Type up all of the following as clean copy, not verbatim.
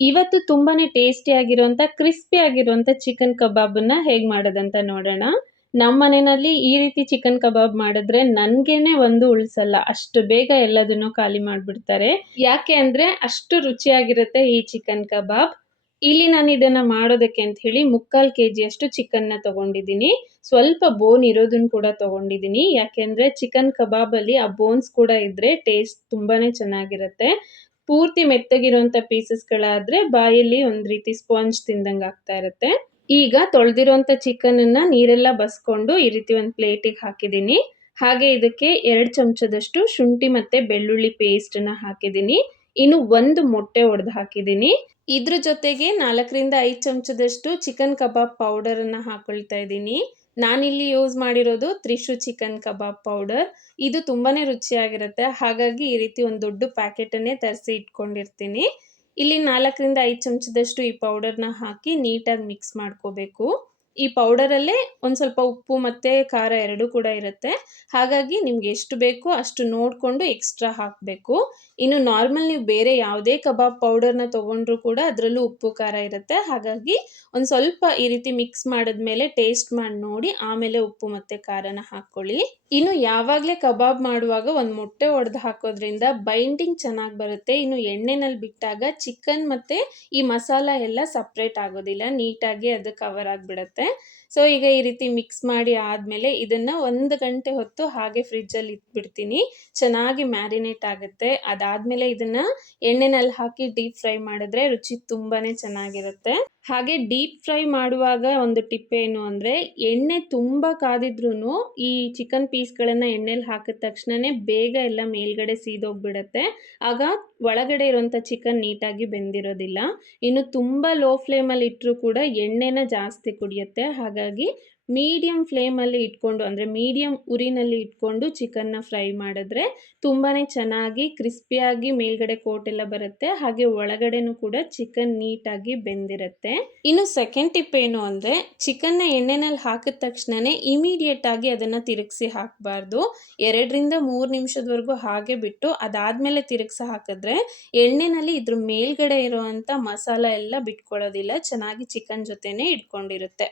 ಇವತ್ತು ತುಂಬಾನೇ ಟೇಸ್ಟಿ ಆಗಿರುವಂತ, ಕ್ರಿಸ್ಪಿ ಆಗಿರುವಂತ ಚಿಕನ್ ಕಬಾಬನ್ನ ಹೇಗ್ ಮಾಡೋದಂತ ನೋಡೋಣ. ನಮ್ಮನೆನಲ್ಲಿ ಈ ರೀತಿ ಚಿಕನ್ ಕಬಾಬ್ ಮಾಡಿದ್ರೆ ನನ್ಗೇನೆ ಒಂದು ಉಳ್ಸಲ್ಲ. ಅಷ್ಟು ಬೇಗ ಎಲ್ಲದನ್ನು ಖಾಲಿ ಮಾಡ್ಬಿಡ್ತಾರೆ. ಯಾಕೆ ಅಂದ್ರೆ ಅಷ್ಟು ರುಚಿಯಾಗಿರುತ್ತೆ ಈ ಚಿಕನ್ ಕಬಾಬ್. ಇಲ್ಲಿ ನಾನು ಇದನ್ನ ಮಾಡೋದಕ್ಕೆ ಅಂತ ಹೇಳಿ 3/4 ಕೆಜಿಯಷ್ಟು ಚಿಕನ್‌ನ ತಗೊಂಡಿದ್ದೀನಿ. ಸ್ವಲ್ಪ ಬೋನ್ ಇರೋದನ್ನ ಕೂಡ ತಗೊಂಡಿದ್ದೀನಿ. ಯಾಕೆಂದ್ರೆ ಚಿಕನ್ ಕಬಾಬಲ್ಲಿ ಆ ಬೋನ್ಸ್ ಕೂಡ ಇದ್ರೆ ಟೇಸ್ಟ್ ತುಂಬಾನೇ ಚೆನ್ನಾಗಿರುತ್ತೆ. ಪೂರ್ತಿ ಮೆತ್ತಗಿರುವಂತ ಪೀಸಸ್‌ಗಳಾದ್ರೆ ಬಾಯಲ್ಲಿ ಒಂದ್ ರೀತಿ ಸ್ಪಾಂಜ್ ತಿಂದಂಗ್ ಆಗ್ತಾ ಇರುತ್ತೆ. ಈಗ ತೊಳ್ದಿರೋಂಥ ಚಿಕನನ್ನ ನೀರೆಲ್ಲ ಬಸ್ಕೊಂಡು ಈ ರೀತಿ ಒಂದ್ ಪ್ಲೇಟಿಗೆ ಹಾಕಿದ್ದೀನಿ. ಹಾಗೆ ಇದಕ್ಕೆ 2 ಚಮಚದಷ್ಟು ಶುಂಠಿ ಮತ್ತೆ ಬೆಳ್ಳುಳ್ಳಿ ಪೇಸ್ಟನ್ನ ಹಾಕಿದ್ದೀನಿ. ಇನ್ನು 1 ಮೊಟ್ಟೆ ಒಡೆದು ಹಾಕಿದ್ದೀನಿ. ಇದ್ರ ಜೊತೆಗೆ 4ರಿಂದ 5 ಚಮಚದಷ್ಟು ಚಿಕನ್ ಕಬಾಬ್ ಪೌಡರನ್ನ ಹಾಕೊಳ್ತಾ ಇದ್ದೀನಿ. ನಾನಿಲ್ಲಿ ಯೂಸ್ ಮಾಡಿರೋದು ತ್ರಿಶು ಚಿಕನ್ ಕಬಾಬ್ ಪೌಡರ್. ಇದು ತುಂಬಾನೇ ರುಚಿಯಾಗಿರುತ್ತೆ. ಹಾಗಾಗಿ ಈ ರೀತಿ ಒಂದು ದೊಡ್ಡ ಪ್ಯಾಕೆಟನ್ನೇ ತರಿಸಿ ಇಟ್ಕೊಂಡಿರ್ತೀನಿ. ಇಲ್ಲಿ 4ರಿಂದ 5 ಚಮಚದಷ್ಟು ಈ ಪೌಡರ್‌ನ ಹಾಕಿ ನೀಟಾಗಿ ಮಿಕ್ಸ್ ಮಾಡ್ಕೋಬೇಕು. ಈ ಪೌಡರಲ್ಲೇ ಒಂದ್ ಸ್ವಲ್ಪ ಉಪ್ಪು ಮತ್ತೆ ಖಾರ 2 ಕೂಡ ಇರುತ್ತೆ. ಹಾಗಾಗಿ ನಿಮ್ಗೆ ಎಷ್ಟು ಬೇಕೋ ಅಷ್ಟು ನೋಡ್ಕೊಂಡು ಎಕ್ಸ್ಟ್ರಾ ಹಾಕ್ಬೇಕು. ಇನ್ನು ನಾರ್ಮಲ್ ನೀವು ಬೇರೆ ಯಾವುದೇ ಕಬಾಬ್ ಪೌಡರ್‌ನ ತಗೊಂಡ್ರು ಕೂಡ ಅದರಲ್ಲೂ ಉಪ್ಪು ಖಾರ ಇರುತ್ತೆ. ಹಾಗಾಗಿ ಒಂದ್ ಸ್ವಲ್ಪ ಈ ರೀತಿ ಮಿಕ್ಸ್ ಮಾಡಿದ್ಮೇಲೆ ಟೇಸ್ಟ್ ಮಾಡಿ ನೋಡಿ ಆಮೇಲೆ ಉಪ್ಪು ಮತ್ತೆ ಖಾರನ ಹಾಕ್ಕೊಳ್ಳಿ. ಇನ್ನು ಯಾವಾಗ್ಲೇ ಕಬಾಬ್ ಮಾಡುವಾಗ ಒಂದ್ ಮೊಟ್ಟೆ ಒಡೆದು ಹಾಕೋದ್ರಿಂದ ಬೈಂಡಿಂಗ್ ಚೆನ್ನಾಗಿ ಬರುತ್ತೆ. ಇನ್ನು ಎಣ್ಣೆನಲ್ಲಿ ಬಿಟ್ಟಾಗ ಚಿಕನ್ ಮತ್ತೆ ಈ ಮಸಾಲ ಎಲ್ಲ ಸಪ್ರೇಟ್ ಆಗೋದಿಲ್ಲ. ನೀಟಾಗಿ ಅದು ಕವರ್ ಆಗಿಬಿಡುತ್ತೆ. ಸೊ ಈಗ ಈ ರೀತಿ ಮಿಕ್ಸ್ ಮಾಡಿ ಆದ್ಮೇಲೆ ಇದನ್ನ 1 ಗಂಟೆ ಹೊತ್ತು ಹಾಗೆ ಫ್ರಿಡ್ಜಲ್ಲಿ ಇಟ್ಬಿಡ್ತೀನಿ. ಚೆನ್ನಾಗಿ ಮ್ಯಾರಿನೇಟ್ ಆಗುತ್ತೆ. ಅದಾದ್ಮೇಲೆ ಇದನ್ನ ಎಣ್ಣೆನಲ್ಲಿ ಹಾಕಿ ಡೀಪ್ ಫ್ರೈ ಮಾಡಿದ್ರೆ ರುಚಿ ತುಂಬಾನೇ ಚೆನ್ನಾಗಿರುತ್ತೆ. ಹಾಗೆ ಡೀಪ್ ಫ್ರೈ ಮಾಡುವಾಗ ಒಂದು ಟಿಪ್ ಏನು ಅಂದ್ರೆ ಎಣ್ಣೆ ತುಂಬಾ ಕಾದಿದ್ರೂನು ಈ ಚಿಕನ್ ಪೀಸ್ಗಳನ್ನ ಎಣ್ಣೆಲಿ ಹಾಕಿದ ತಕ್ಷಣನೇ ಬೇಗ ಎಲ್ಲ ಮೇಲ್ಗಡೆ ಸೀದೋಗ್ಬಿಡತ್ತೆ. ಆಗ ಒಳಗಡೆ ಇರುವಂತ ಚಿಕನ್ ನೀಟಾಗಿ ಬೆಂದಿರೋದಿಲ್ಲ. ಇನ್ನು ತುಂಬಾ ಲೋ ಫ್ಲೇಮಲ್ಲಿ ಇಟ್ಟರೂ ಕೂಡ ಎಣ್ಣೆನ ಜಾಸ್ತಿ ಕುಡಿಯುತ್ತೆ. ಹಾಗಾಗಿ ಮೀಡಿಯಂ ಫ್ಲೇಮಲ್ಲಿ ಇಟ್ಕೊಂಡು ಅಂದ್ರೆ ಮೀಡಿಯಂ ಉರಿನಲ್ಲಿ ಇಟ್ಕೊಂಡು ಚಿಕನ್ನ ಫ್ರೈ ಮಾಡಿದ್ರೆ ತುಂಬಾನೇ ಚೆನ್ನಾಗಿ ಕ್ರಿಸ್ಪಿಯಾಗಿ ಮೇಲ್ಗಡೆ ಕೋಟ್ ಎಲ್ಲ ಬರುತ್ತೆ. ಹಾಗೆ ಒಳಗಡೆನೂ ಕೂಡ ಚಿಕನ್ ನೀಟಾಗಿ ಬೆಂದಿರುತ್ತೆ. ಇನ್ನು ಸೆಕೆಂಡ್ ಟಿಪ್ ಏನು ಅಂದ್ರೆ ಚಿಕನ್ನ ಎಣ್ಣೆನಲ್ಲಿ ಹಾಕಿದ ತಕ್ಷಣನೇ ಇಮಿಡಿಯೇಟ್ ಆಗಿ ಅದನ್ನ ತಿರುಗಿಸಿ ಹಾಕಬಾರ್ದು. 2ರಿಂದ 3 ನಿಮಿಷದವರೆಗೂ ಹಾಗೆ ಬಿಟ್ಟು ಅದಾದ್ಮೇಲೆ ತಿರುಗಿಸಿ ಹಾಕಿದ್ರೆ ಎಣ್ಣೆನಲ್ಲಿ ಇದ್ರ ಮೇಲ್ಗಡೆ ಇರುವಂತ ಮಸಾಲ ಎಲ್ಲ ಬಿಟ್ಕೊಳ್ಳೋದಿಲ್ಲ. ಚೆನ್ನಾಗಿ ಚಿಕನ್ ಜೊತೆನೆ ಇಟ್ಕೊಂಡಿರುತ್ತೆ.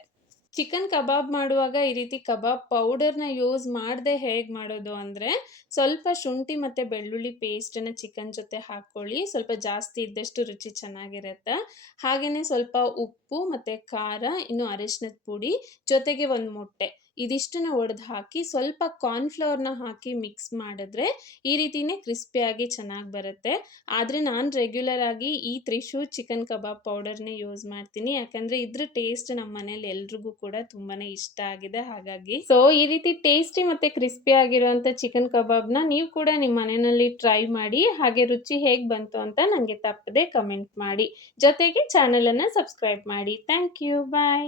ಚಿಕನ್ ಕಬಾಬ್ ಮಾಡುವಾಗ ಈ ರೀತಿ ಕಬಾಬ್ ಪೌಡರ್‌ನ ಯೂಸ್ ಮಾಡದೆ ಹೇಗೆ ಮಾಡೋದು ಅಂದ್ರೆ ಸ್ವಲ್ಪ ಶುಂಠಿ ಮತ್ತೆ ಬೆಳ್ಳುಳ್ಳಿ ಪೇಸ್ಟನ್ನ ಚಿಕನ್ ಜೊತೆ ಹಾಕ್ಕೊಳ್ಳಿ. ಸ್ವಲ್ಪ ಜಾಸ್ತಿ ಇದ್ದಷ್ಟು ರುಚಿ ಚೆನ್ನಾಗಿರುತ್ತೆ. ಹಾಗೇನೆ ಸ್ವಲ್ಪ ಉಪ್ಪು ಮತ್ತೆ ಖಾರ, ಇನ್ನು ಅರಿಶಿನದ ಪುಡಿ, ಜೊತೆಗೆ 1 ಮೊಟ್ಟೆ ಇದಿಷ್ಟನ್ನ ಒಡೆದು ಹಾಕಿ ಸ್ವಲ್ಪ ಕಾರ್ನ್‌ಫ್ಲವರ್‌ನ ಹಾಕಿ ಮಿಕ್ಸ್ ಮಾಡಿದ್ರೆ ಈ ರೀತಿನೇ ಕ್ರಿಸ್ಪಿಯಾಗಿ ಚೆನ್ನಾಗಿ ಬರುತ್ತೆ. ಆದರೆ ನಾನು ರೆಗ್ಯುಲರ್ ಆಗಿ ಈ ತ್ರಿಶು ಚಿಕನ್ ಕಬಾಬ್ ಪೌಡರ್‌ನೇ ಯೂಸ್ ಮಾಡ್ತೀನಿ. ಯಾಕಂದ್ರೆ ಇದ್ರ ಟೇಸ್ಟ್ ನಮ್ಮ ಮನೇಲಿ ಎಲ್ರಿಗೂ ಕೂಡ ತುಂಬಾನೇ ಇಷ್ಟ ಆಗಿದೆ. ಹಾಗಾಗಿ ಸೊ ಈ ರೀತಿ ಟೇಸ್ಟಿ ಮತ್ತೆ ಕ್ರಿಸ್ಪಿ ಆಗಿರುವಂತ ಚಿಕನ್ ಕಬಾಬ್‌ನ ನೀವು ಕೂಡ ನಿಮ್ಮ ಮನೆಯಲ್ಲಿ ಟ್ರೈ ಮಾಡಿ. ಹಾಗೆ ರುಚಿ ಹೇಗೆ ಬಂತು ಅಂತ ನನಗೆ ತಪ್ಪದೆ ಕಮೆಂಟ್ ಮಾಡಿ. ಜೊತೆಗೆ ಚಾನೆಲ್ ಅನ್ನ ಸಬ್ಸ್ಕ್ರೈಬ್ ಮಾಡಿ. Thank you. ಬಾಯ್.